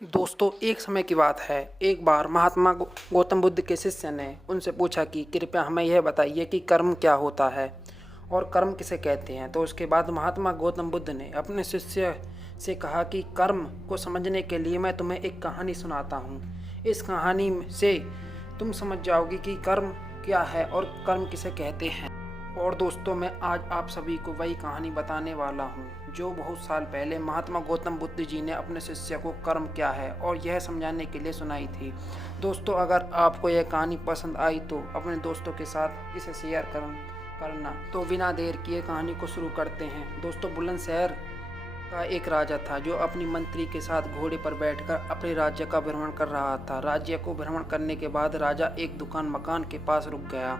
दोस्तों, एक समय की बात है। एक बार महात्मा गौतम बुद्ध के शिष्य ने उनसे पूछा कि कृपया हमें यह बताइए कि कर्म क्या होता है और कर्म किसे कहते हैं। तो उसके बाद महात्मा गौतम बुद्ध ने अपने शिष्य से कहा कि कर्म को समझने के लिए मैं तुम्हें एक कहानी सुनाता हूँ। इस कहानी से तुम समझ जाओगे कि कर्म क्या है और कर्म किसे कहते हैं। और दोस्तों, मैं आज आप सभी को वही कहानी बताने वाला हूँ जो बहुत साल पहले महात्मा गौतम बुद्ध जी ने अपने शिष्य को कर्म क्या है और यह समझाने के लिए सुनाई थी। दोस्तों, अगर आपको यह कहानी पसंद आई तो अपने दोस्तों के साथ इसे शेयर करना। तो बिना देर किए कहानी को शुरू करते हैं। दोस्तों, बुलंदशहर का एक राजा था जो अपनी मंत्री के साथ घोड़े पर बैठकर अपने राज्य का भ्रमण कर रहा था। राज्य को भ्रमण करने के बाद राजा एक मकान के पास रुक गया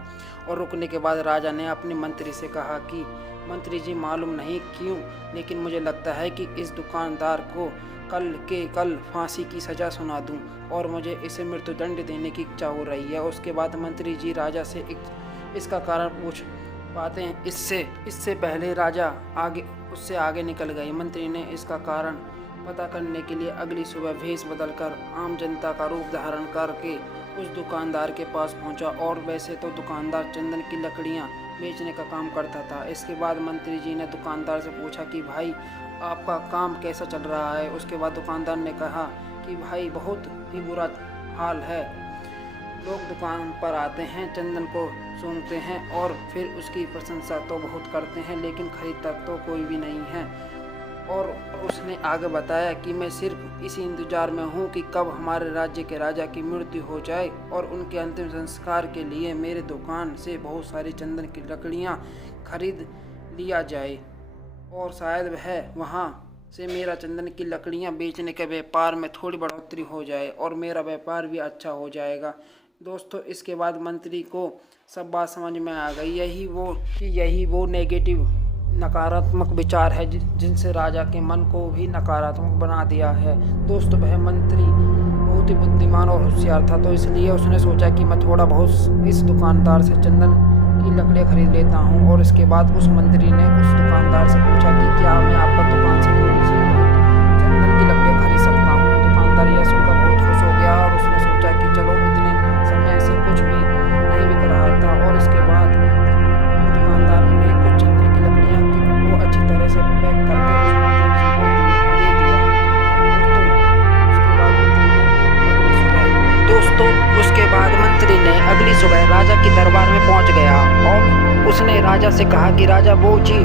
और रुकने के बाद राजा ने अपने मंत्री से कहा कि मंत्री जी, मालूम नहीं क्यों लेकिन मुझे लगता है कि इस दुकानदार को कल फांसी की सज़ा सुना दूं और मुझे इसे मृत्युदंड देने की इच्छा हो रही है। उसके बाद मंत्री जी राजा से इसका कारण पूछ पाते हैं। इससे पहले राजा उससे आगे निकल गए। मंत्री ने इसका कारण पता करने के लिए अगली सुबह भेष बदलकर आम जनता का रूप धारण करके उस दुकानदार के पास पहुंचा। और वैसे तो दुकानदार चंदन की लकड़ियां बेचने का काम करता था। इसके बाद मंत्री जी ने दुकानदार से पूछा कि भाई, आपका काम कैसा चल रहा है। उसके बाद दुकानदार ने कहा कि भाई, बहुत ही बुरा हाल है। लोग दुकान पर आते हैं, चंदन को सूंघते हैं और फिर उसकी प्रशंसा तो बहुत करते हैं, लेकिन खरीदता तो कोई भी नहीं है। और उसने आगे बताया कि मैं सिर्फ इसी इंतजार में हूँ कि कब हमारे राज्य के राजा की मृत्यु हो जाए और उनके अंतिम संस्कार के लिए मेरे दुकान से बहुत सारी चंदन की लकड़ियाँ खरीद लिया जाए और शायद वह वहाँ से मेरा चंदन की लकड़ियाँ बेचने के व्यापार में थोड़ी बढ़ोतरी हो जाए और मेरा व्यापार भी अच्छा हो जाएगा। दोस्तों, इसके बाद मंत्री को सब बात समझ में आ गई। यही वो नेगेटिव नकारात्मक विचार है जिनसे राजा के मन को भी नकारात्मक बना दिया है। दोस्तों, वह मंत्री बहुत ही बुद्धिमान और होशियार था, तो इसलिए उसने सोचा कि मैं थोड़ा बहुत इस दुकानदार से चंदन की लकड़ियाँ खरीद लेता हूँ। और इसके बाद उस मंत्री ने उस दुकानदार से पूछा कि क्या मैं आपका दुकान से थोड़ी सी चंदन की लकड़ियाँ खरीद सकता हूँ। दुकानदार यह सुनकर बहुत खुश हो गया और उसने सोचा कि चलो, इतने समय से कुछ भी नहीं बिक रहा था। और इसके बाद दुकानदार ने कुछ चंदन की लकड़ियाँ को अच्छी तरह से पैक करके उसके बाद मंत्री ने अगली सुबह राजा के दरबार में पहुंच गया और उसने राजा से कहा कि राजा, वो जी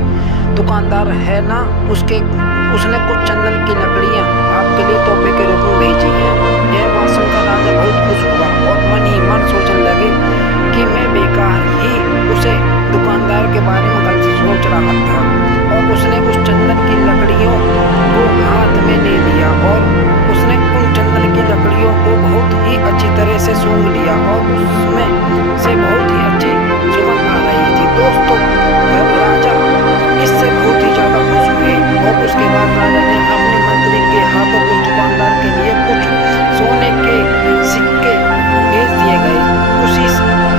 दुकानदार है ना, उसने कुछ चंदन की लकड़ियां आपके लिए तोहफे के रूप में भेजी हैं। यह बात सुनकर राजा बहुत खुश हुआ और मन ही मन सोचने लगे कि मैं बेकार ही उसे दुकानदार के बारे में गलत सोच रहा था। और उसने उस चंदन की लकड़ियों को हाथ में ले लिया और उसने उन चंदन की लकड़ियों को बहुत ही अच्छी तरह से सूंघ लिया और उसमें से बहुत ही अच्छी सुगंध आ रही थी। दोस्तों, राजा इससे बहुत ही ज़्यादा खुश हुए और उसके बाद राजा ने अपने मंत्री के हाथों उस दुकानदार के लिए कुछ सोने के सिक्के भेज दिए गए। उसी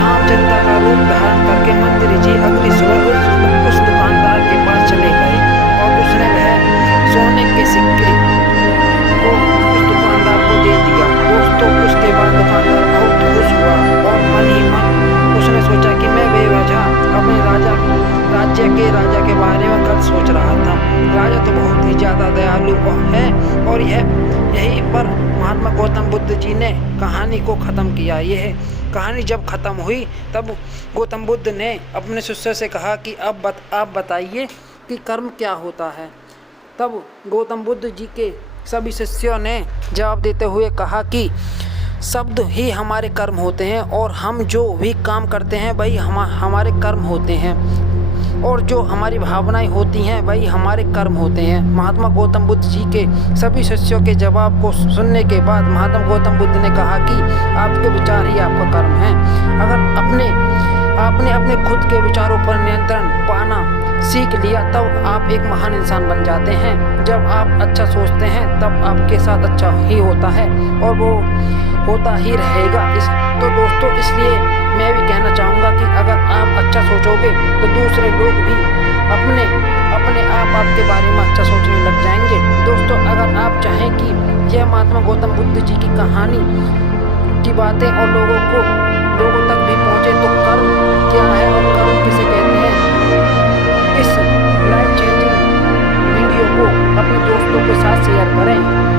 आम जनता का रूप धारण करके मंत्री जी अगली सुबह उस दुकानदार के पास चले गए और उसने वह सोने के सिक्के को उस दुकानदार को दे दिया। दोस्तों, उसके बाद दुकानदार बहुत खुश हुआ और मन ही मन उसने सोचा कि मैं बेवजह अपने राज्य के राजा के बारे में गलत सोच रहा था। राजा तो बहुत ही ज़्यादा दयालु है। और यहीं पर महात्मा गौतम बुद्ध जी ने कहानी को ख़त्म किया। यह कहानी जब ख़त्म हुई तब गौतम बुद्ध ने अपने शिष्य से कहा कि अब आप बताइए कि कर्म क्या होता है। तब गौतम बुद्ध जी के सभी शिष्यों ने जवाब देते हुए कहा कि शब्द ही हमारे कर्म होते हैं और हम जो भी काम करते हैं वही हमारे कर्म होते हैं और जो हमारी भावनाएं होती हैं वही हमारे कर्म होते हैं। महात्मा गौतम बुद्ध जी के सभी शिष्यों के जवाब को सुनने के बाद महात्मा गौतम बुद्ध ने कहा कि आपके विचार ही आपका कर्म है। अगर आपने अपने खुद के विचारों पर नियंत्रण पाना सीख लिया तब आप एक महान इंसान बन जाते हैं। जब आप अच्छा सोचते हैं तब आपके साथ अच्छा ही होता है और वो होता ही रहेगा। तो दोस्तों, इसलिए मैं भी कहना चाहूँगा कि अगर आप अच्छा सोचोगे तो दूसरे लोग भी अपने अपने आप आपके बारे में अच्छा सोचने लग जाएंगे। दोस्तों, अगर आप चाहें कि यह महात्मा गौतम बुद्ध जी की कहानी की बातें और लोगों तक भी पहुंचे तो कर्म क्या है और कर्म किसे कहते हैं, इस लाइफ चेंजिंग वीडियो को अपने दोस्तों के साथ शेयर करें।